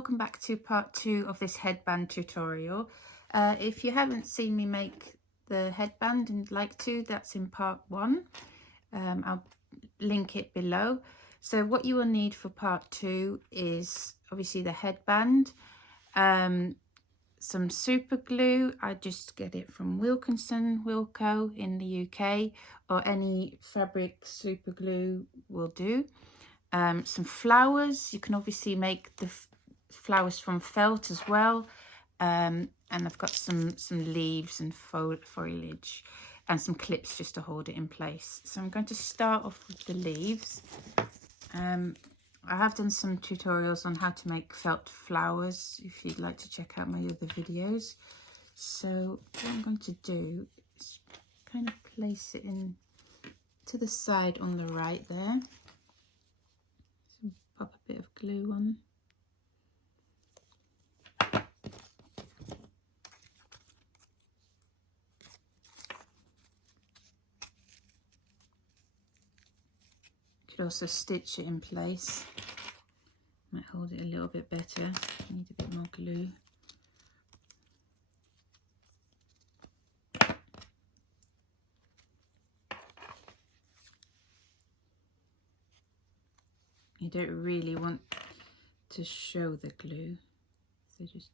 welcome back to part 2 of this headband tutorial. If you haven't seen me make the headband and would like to, that's in part 1. I'll link it below. So what you will need for part 2 is obviously the headband, some super glue. I just get it from Wilko in the UK, or any fabric super glue will do. Some flowers. You can obviously make the flowers from felt as well, and I've got some leaves and foliage and some clips just to hold it in place. So I'm going to start off with the leaves. I have done some tutorials on how to make felt flowers if you'd like to check out my other videos. So what I'm going to do is kind of place it in to the side on the right there. Pop a bit of glue on. You could also stitch it in place. Might hold it a little bit better. Need a bit more glue. You don't really want to show the glue, so just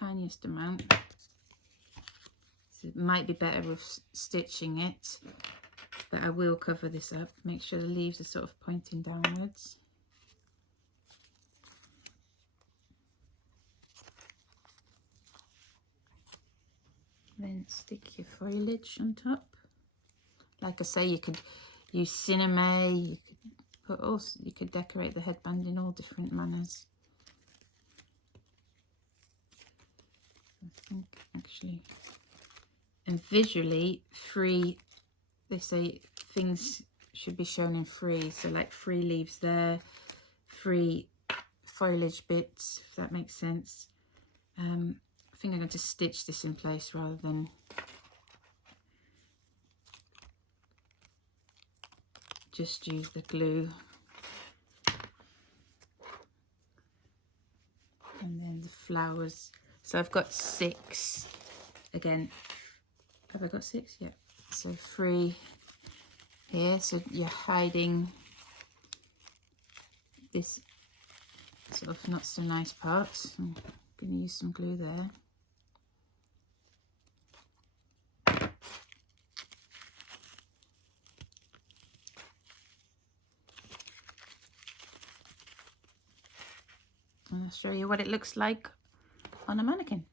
tiniest amount. So it might be better with stitching it, but I will cover this up. Make sure the leaves are sort of pointing downwards. Then stick your foliage on top. Like I say, you could use cinnamon, you could decorate the headband in all different manners. I think actually, and visually, they say things should be shown in free, so like free leaves there, free foliage bits, if that makes sense. I think I'm going to stitch this in place rather than just use the glue. And then the flowers. So I've got 6. Again, have I got 6? Yeah. So 3 here. So you're hiding this sort of not so nice part. I'm going to use some glue there. I'll show you what it looks like on a mannequin.